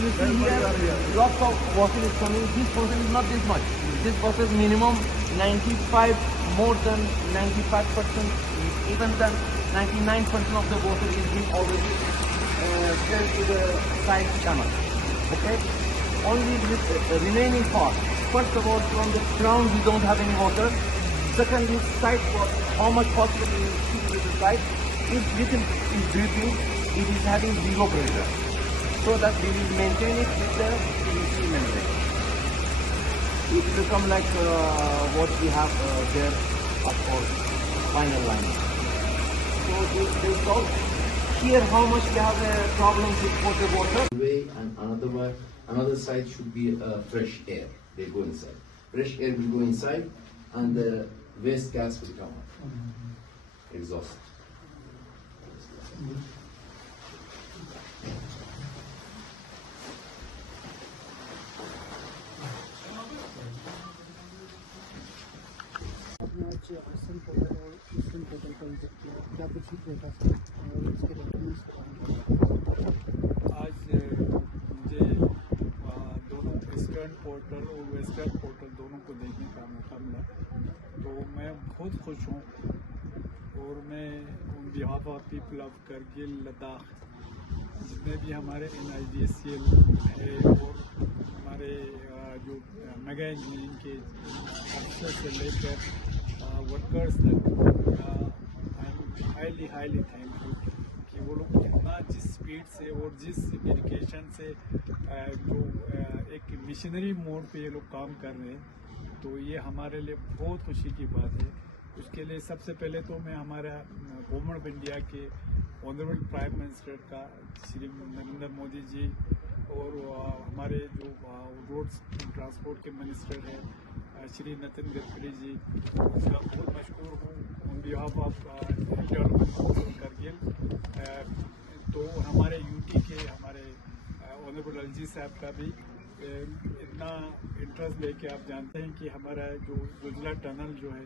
you see here, lots of water is coming. This water is not this much. This water is minimum 95, more than 95%, even than 99% of the water is being already sent to the side channel. Okay? Only this remaining part. First of all, from the ground we don't have any water. Secondly, side water, how much possible is keep to the side. If little is dripping, it is having zero pressure. So that we will maintain it with the PVC membrane. It will become like what we have there at our final line. So they solve here how much we have a problem with potable water. Way and another side should be fresh air. They go inside. Fresh air will go inside, and the waste gas will come out. Exhaust. आज मुझे दोनों eastern portal और western portal दोनों को देखने का मौका मिला, तो मैं बहुत खुश हूँ। और मैं on behalf of people of Kargil Ladakh, जितने भी हमारे NIDCL है और हमारे जो मेगा इंजीनियरिंग के अफसर से लेकर वर्कर्स तक, आई एम हाईली थैंकफुल कि वो लोग कितना जिस स्पीड से और जिस डेडिकेशन से जो एक मिशनरी मोड पे ये लोग काम कर रहे हैं, तो ये हमारे लिए बहुत खुशी की बात है। उसके लिए सबसे पहले तो मैं हमारा गवर्नमेंट ऑफ इंडिया के ऑनरेबल प्राइम मिनिस्टर का श्री नरेंद्र मोदी जी और हमारे जो रोड ट्रांसपोर्ट के मिनिस्टर हैं श्री नितिन गडकरी जी, उसका बहुत मशहूर हूँ ऑन बिहाफ ऑफ करगिल। तो हमारे यूटी के हमारे ऑनरेबल एलजी साहब का भी इतना इंटरेस्ट लेके, आप जानते हैं कि हमारा जो गुजला टनल जो है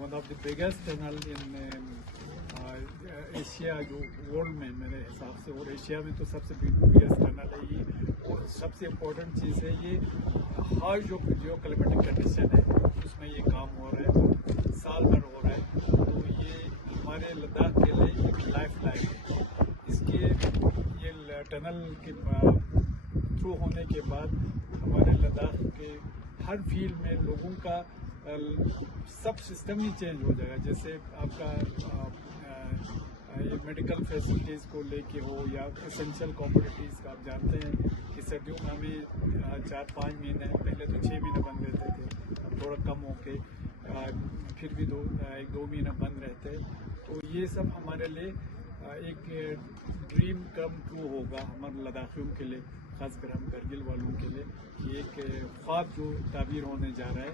one of the biggest tunnel in Asia, जो वर्ल्ड में मेरे हिसाब से, और एशिया में तो सबसे बिगेस्ट टनल है ये। और सबसे इम्पोर्टेंट चीज़ है ये, हर जो क्लाइमेटिक कंडीशन है उसमें ये काम हो रहा है, साल भर हो रहा है। तो ये हमारे लद्दाख के लिए एक लाइफ लाइन है। इसके ये टनल के थ्रू होने के बाद हमारे लद्दाख के हर फील्ड में लोगों का सब सिस्टम ही चेंज हो जाएगा। जैसे आपका ये मेडिकल फैसिलिटीज़ को लेके हो या एसेंशियल कमोडिटीज़ का, आप जानते हैं कि सर्दियों में हमें 4-5 महीने, पहले तो 6 महीने बंद रहते थे, अब थोड़ा कम हो के फिर भी 1-2 महीने बंद रहते हैं। तो ये सब हमारे लिए एक ड्रीम कम ट्रू होगा हमारे लद्दाखियों के लिए, खासकर हम करगिल वालों के लिए, कि एक ख्वाब जो ताबीर होने जा रहा है,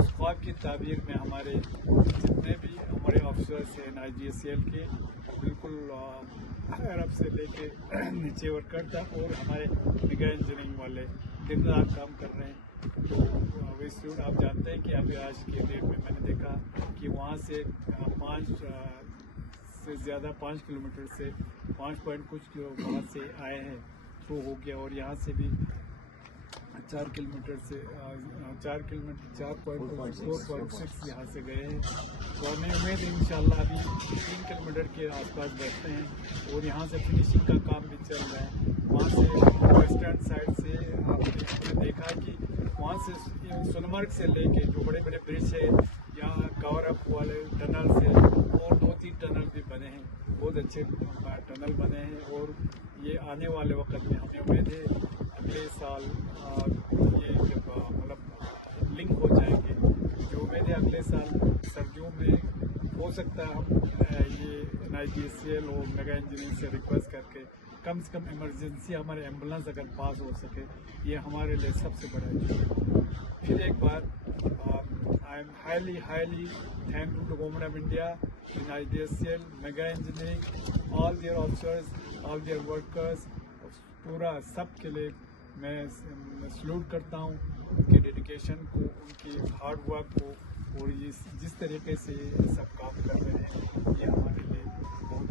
उस ख्वाब की ताबीर में हमारे जितने भी हमारे अफसर्स हैं NIDCL के, बिल्कुल अरब से लेके नीचे वर्कर तक, और हमारे मेगा इंजीनियरिंग वाले दिन रात काम कर रहे हैं। तो वेस्टवुड आप जानते हैं कि अभी आज के डेट में मैंने देखा कि वहाँ से 5 से ज़्यादा 5 किलोमीटर से 5 पॉइंट कुछ वहाँ से आए हैं, थ्रू हो गया। और यहाँ से भी 4 किलोमीटर से 4.6 यहाँ से गए हैं। तो हमें उम्मीद है इंशाल्लाह अभी 3 किलोमीटर के आसपास बैठते हैं, और यहाँ से फिनिशिंग का काम भी चल रहा है। वहाँ से वेस्टर्न साइड से आपने देखा कि वहाँ से सोनमर्ग से लेके जो बड़े बड़े ब्रिज है, यहाँ गौरव वाले टनल से और 2-3 टनल भी बने हैं, बहुत अच्छे टनल बने हैं। और ये आने वाले वक्त में हमें उम्मीद है अगले साल ये जब मतलब लिंक हो जाएंगे, जो उम्मीद है अगले साल सर्दियों में हो सकता है हम ये NIDCL और मेगा इंजीनियरिंग से रिक्वेस्ट करके कम से कम इमरजेंसी हमारे एम्बुलेंस अगर पास हो सके, ये हमारे लिए सबसे बड़ा चीज़ है। फिर एक बार I am highly thankful to Government of India, NIDCL, Mega Engineering, all their officers, all their workers, पूरा सब के लिए मैं सल्यूट करता हूँ, उनके डेडिकेशन को, उनकी हार्ड वर्क को, और ये जिस तरीके से सब काम कर रहे हैं, ये हमारे लिए बहुत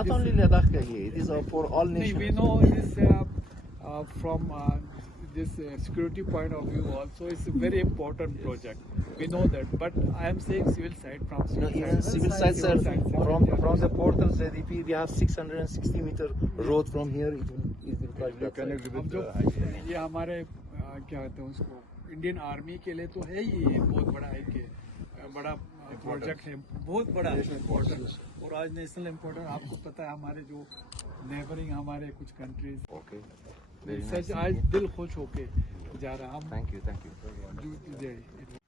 not this- only Ladakh ke liye, it is for all नहीं, nations. we know this from this security point of view also. It's a very important project. We know that, but I am saying civil side from No, civil even side. civil sites are from yeah. the portal ZDP. We have 660-meter road from here. It will connect that side. अब जो ये हमारे क्या कहते हैं उसको Indian army के लिए तो है ही, ये बहुत बड़ा एक बड़ा प्रोजेक्ट है, बहुत बड़ा है इम्पोर्टेंट, और आज नेशनल इम्पोर्टेंट। आपको पता है हमारे जो नेबरिंग हमारे कुछ कंट्रीज, Okay. Very सच nice. आज दिल खुश होके जा रहा हम Thank you. जो